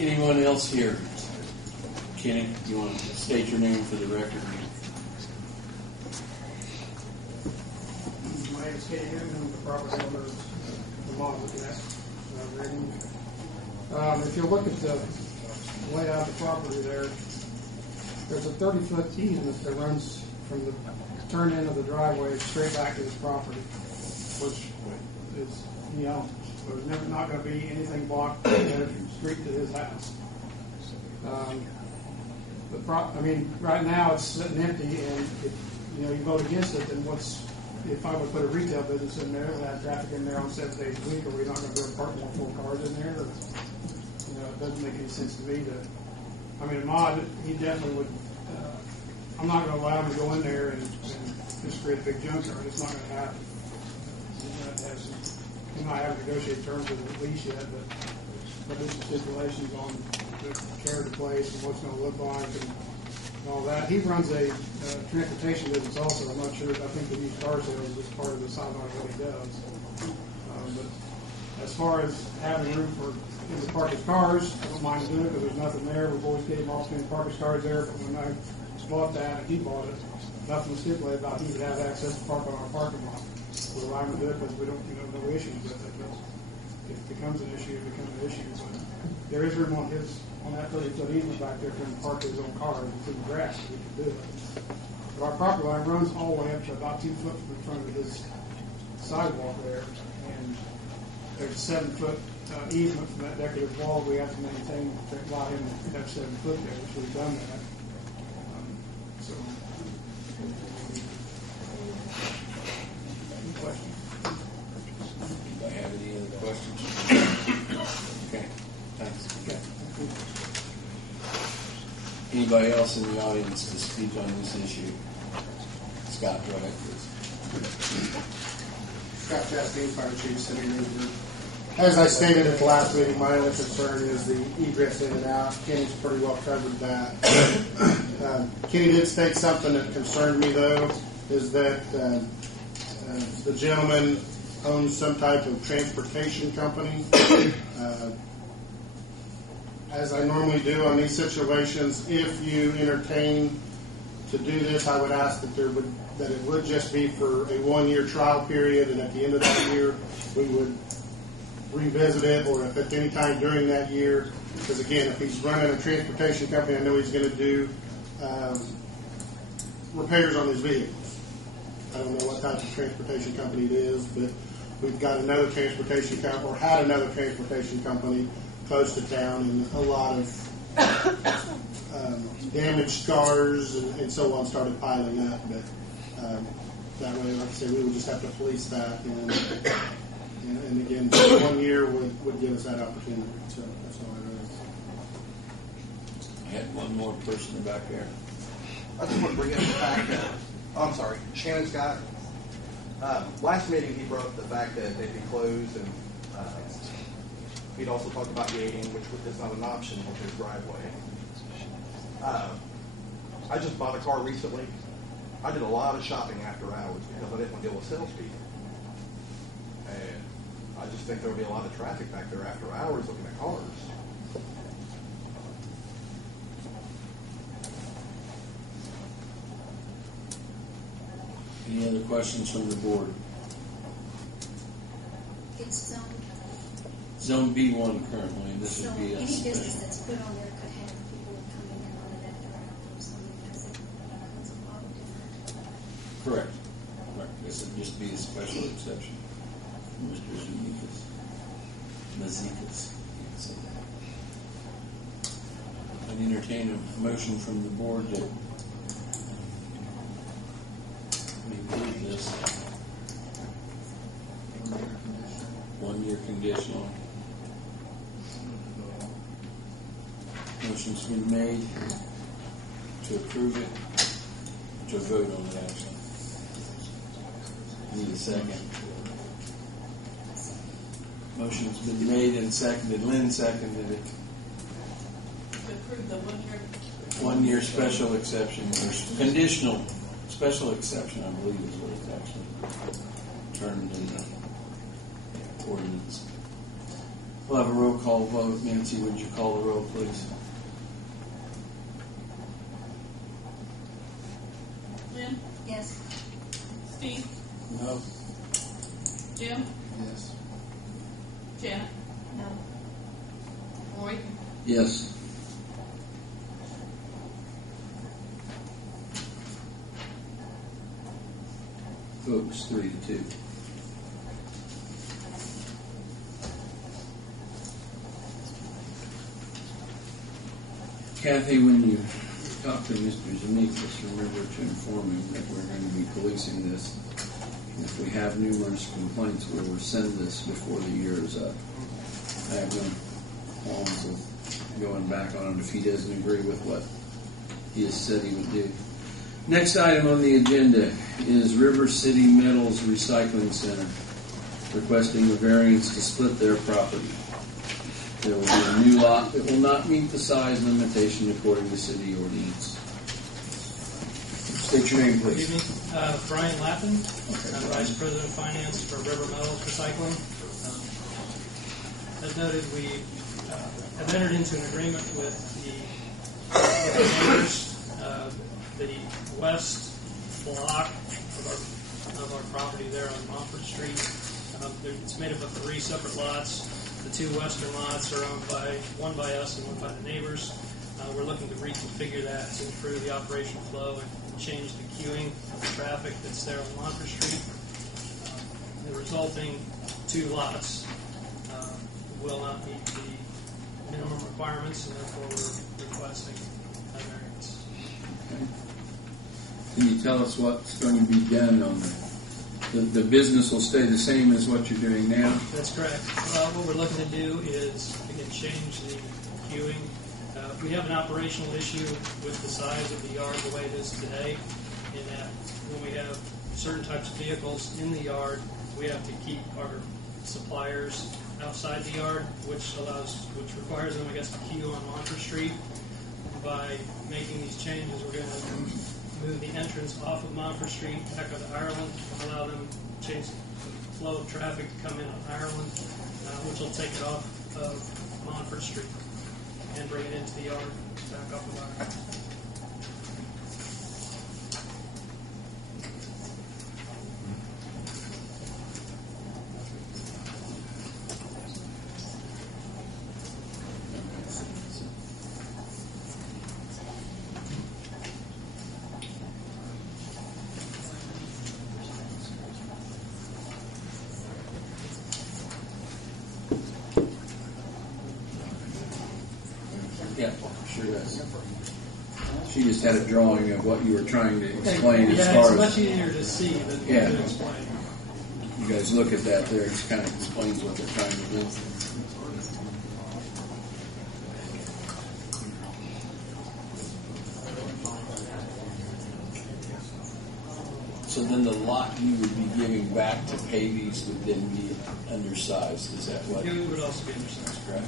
Anyone else here? Kenny, do you want to state your name for the record? My name is Kenny Newman. I'm the property owner of the mall looking at. If you look at the layout of the property there's a 30-foot easement that runs from the turn end of the driveway straight back to his property, which is, there's never not going to be anything blocked from the street to his house. Right now it's sitting empty, and if you vote against it, then if I would put a retail business in there and have traffic in there on 7 days a week, are we not going to be able to park more 4 cars in there? It doesn't make any sense to me Ahmad, he definitely would. I'm not going to allow him to go in there and just create a big junkyard. It's not going to happen. He might have to negotiate terms with the lease yet, but there's some stipulations on the care of the place and what's going to look like and all that. He runs a transportation business also. I'm not sure. I think the used car sales is part of the sideline of what he does. But as far as having room for him to park his cars, I don't mind doing it because there's nothing there. We've always get him off to park his cars there. But when I bought that and he bought it, nothing was stipulated about he would have access to park on our parking lot. We're allowed to do it because we don't, no issues with it. But if it becomes an issue, it becomes an issue. But there is room on that 30-foot easement back there for him to park his own cars. It's in the grass, so we can do it. But our property line runs all the way up to about 2 foot from in front of his sidewalk there, and there's a 7-foot easement from that decorative wall we have to maintain to allow him to have 7 foot there, which we've done that. Any questions? Anybody have any other questions? Okay, thanks. Okay. Anybody else in the audience to speak on this issue? Scott, go ahead, please. Scott Chastain, Fire Chief, City of Greensburg. As I stated at the last meeting, my only concern is the egress in and out. Kenny's pretty well covered that. Kenny did state something that concerned me, though, is that the gentleman owns some type of transportation company. As I normally do on these situations, if you entertain to do this, I would ask that it would just be for a 1-year trial period, and at the end of that year, we would revisit it, or if at any time during that year, because again, if he's running a transportation company, I know he's going to do repairs on his vehicles. I don't know what type of transportation company it is, but we've got another transportation company, or had another transportation company close to town, and a lot of damaged cars and so on started piling up. But that way, like I said, we would just have to police that, and again, 1 year would give us that opportunity. So that's all I I had one more person back there. I just want to bring up the fact that, I'm sorry, Shannon Scott. Last meeting he brought up the fact that they'd be closed, and he'd also talked about gating, which is not an option with his driveway. I just bought a car recently. I did a lot of shopping after hours because I didn't want to deal with salespeople. And I just think there'll be a lot of traffic back there after hours looking at cars. Any other questions from the board? It's Zone B1 currently, and this so would be any a business special. that's put on there could have people coming in on it after hours. Because it's a lot of different. Correct. This would just be a special exception. Mr. Mazikas. I'd entertain a motion from the board that we approve this 1 year conditional. Motion's been made to approve it, to vote on it actually. Need a second. Motion's been made and seconded. Lynn seconded it. To approve the 1 year. 1 year special exception, or conditional special exception, I believe is what it's actually termed in the ordinance. We'll have a roll call vote. Nancy, would you call the roll, please? Lynn, Yes. Steve, No. Jim, Yes. Janet, No. Roy, Yes. Vote was 3-2. Kathy, when you talk to Mr. Zemeckis, remember to inform him that we're going to be policing this. And if we have numerous complaints, we will send this before the year is up. I have no qualms with going back on it if he doesn't agree with what he has said he would do. Next item on the agenda is River City Metals Recycling Center requesting a variance to split their property. There will be a new lot that will not meet the size limitation according to city ordinance. State your name, Good please. evening. Brian Lappin. I'm Vice President of Finance for River Metals Recycling. As noted, we have entered into an agreement with the neighbors. The west block of our property there on Montford Street. It's made up of 3 separate lots. The 2 western lots are owned by one by us and one by the neighbors. We're looking to reconfigure that to improve the operational flow and change the queuing of the traffic that's there on Montford Street. The resulting 2 lots will not meet the minimum requirements, and therefore we're requesting a variance. Okay. Can you tell us what's going to be done on the business will stay the same as what you're doing now? That's correct. What we're looking to do is, again, change the queuing. We have an operational issue with the size of the yard the way it is today, in that when we have certain types of vehicles in the yard, we have to keep our suppliers outside the yard, which requires them, I guess, to queue on Montford Street. By making these changes, we're going to move the entrance off of Montford Street back onto Ireland, allow them to change the flow of traffic to come in on Ireland, which will take it off of Montford Street and bring it into the yard back off of Ireland. Yeah, sure does. She just had a drawing of what you were trying to explain as Yeah, far it's as... much easier to see than Yeah. to explain. You guys look at that there, it kind of explains what they're trying to do. So then the lot you would be giving back to Pavies would then be undersized, is that what? It would also be undersized. Correct.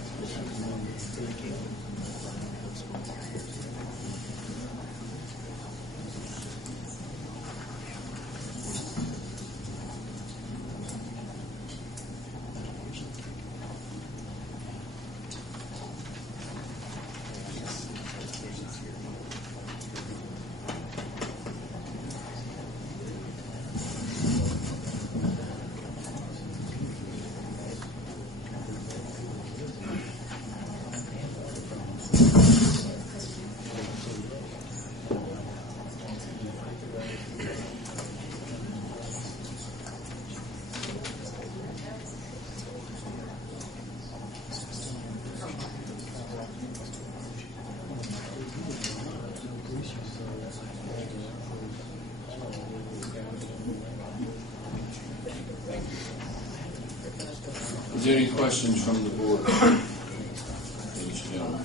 Is there any questions from the board? Ladies and gentlemen.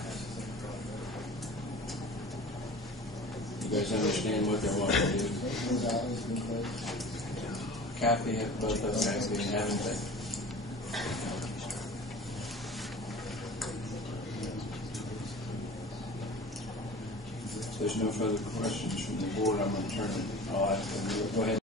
You guys understand what they want to do? Kathy, both of them have been having that. If there's no further questions from the board, I'm going to turn it. I'll ask them to go ahead.